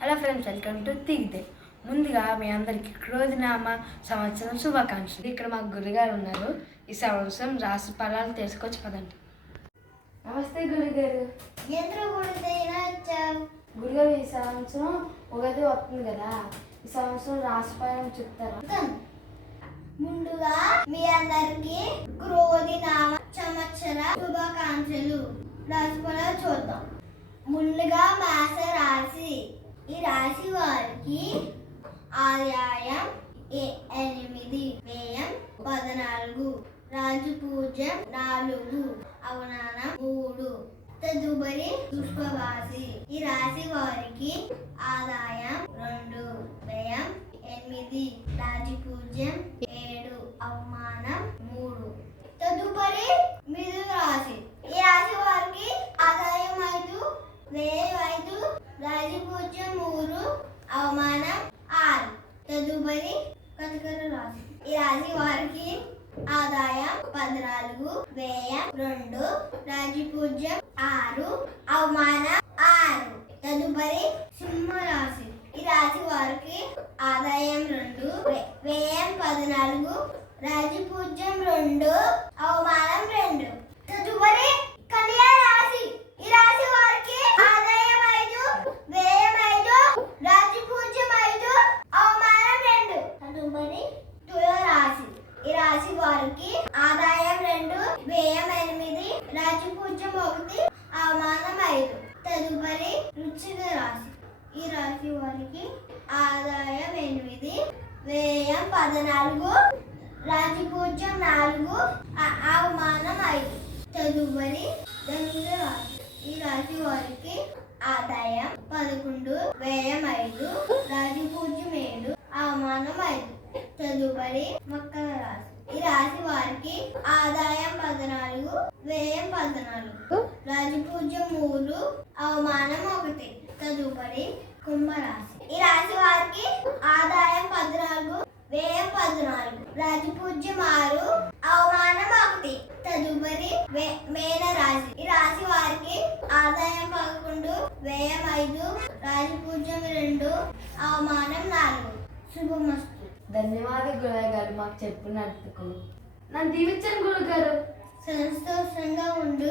Hello friends welcome to తిగితే. ముందుగా మీ అందరికీ క్రోధినామ సంవత్సరం శుభాకాంక్షలు. ఇక్కడ మా గురుగారు ఉన్నారు. ఈ సంవత్సరం రాశి ఫలాలు తెలుసుకోవచ్చు పదండి. నమస్తే గురుగారు. గురుగారు ఈ సంవత్సరం ఉగాది వస్తుంది కదా. ఈ సంవత్సరం రాశి ఫలం చెప్తారా? ముందుగా మీ అందరికి క్రోధి నామ సంవత్సర శుభాకాంక్షలు. రాశిఫలాలు చూద్దాం. ముందుగా మాస రాశి ఈ రాశి వారికి ఆదాయం ఏ- ఎనిమిది వ్యయం పద్నాలుగు రాజు పూజ నాలుగు అవమానం మూడు. తదుపరి పుష్పవాసి ఈ రాశి వారికి ఆదాయం రెండు వ్యయం ఎనిమిది రాజు పూజ ఏడు అవమానం మూడు. తదుపరి మిథున రాశి ఈ రాశి వారికి ఆదాయం ఐదు వ్యయం ఐదు రాజు పూజ్యం మూడు అవమానం ఆరు తదుపరి కటకర రాశి ఈ రాశి వారికి ఆదాయం పద్నాలుగు వ్యయం రెండు రాజపూజ్యం ఆరు అవమానం ఆరు. తదుపరి సింహరాశి. ఈ రాశి వారికి ఆదాయం రెండు వ్య- వ్యయం పద్నాలుగు రాజపూజ్యం రెండు అవమానం రెండు. తదుపరి కళ్యాణ రాశి ఈ రాశి వారికి ఆదాయం ఐదు వ్యయం ఐదు రాజపూజ్యం ఐదు అవమానం రెండు తదుపరి తుల రాశి ఈ రాశి వారికి ఆదాయం రెండు వ్యయం ఎనిమిది రాజపూజ్యం ఒకటి అవమానం ఐదు. తదుపరి వృశ్చిక రాశి. ఈ రాశి వారికి ఆదాయం ఎనిమిది వ్యయం పద్నాలుగు రాజపూజ్యం నాలుగు అవమానం ఐదు. తదుపరి ధనుసు రాశి. ఈ రాశి వారికి ఆదాయం పదకొండు వ్యయం ఐదు రాజపూజ్యం ఏడు అవమానం ఐదు. తదుపరి మొక్క రాశి ఈ రాశి వారికి ఆదాయం పద్నాలుగు సాధనాలు. పద్నాలుగు మూడు అవమానం ఒకటి. తదుపరి కుంభరాశి. ఈ రాశి వారికి ఆదాయం పద్నాలుగు వ్యయం పద్నాలుగు. రాజపూజ్యం ఆరు అవమానం ఒకటి. తదుపరి మేన రాశి ఈ రాశి వారికి ఆదాయం పదకొండు వ్యయం ఐదు రాజపూజ్యం రెండు అవమానం నాలుగు. శుభమస్తు. ధన్యవాదాలు గురువు గారు మాకు చెప్పినందుకు. నన్ను దీవించండి గురుగారు సంతోషంగా ఉండు.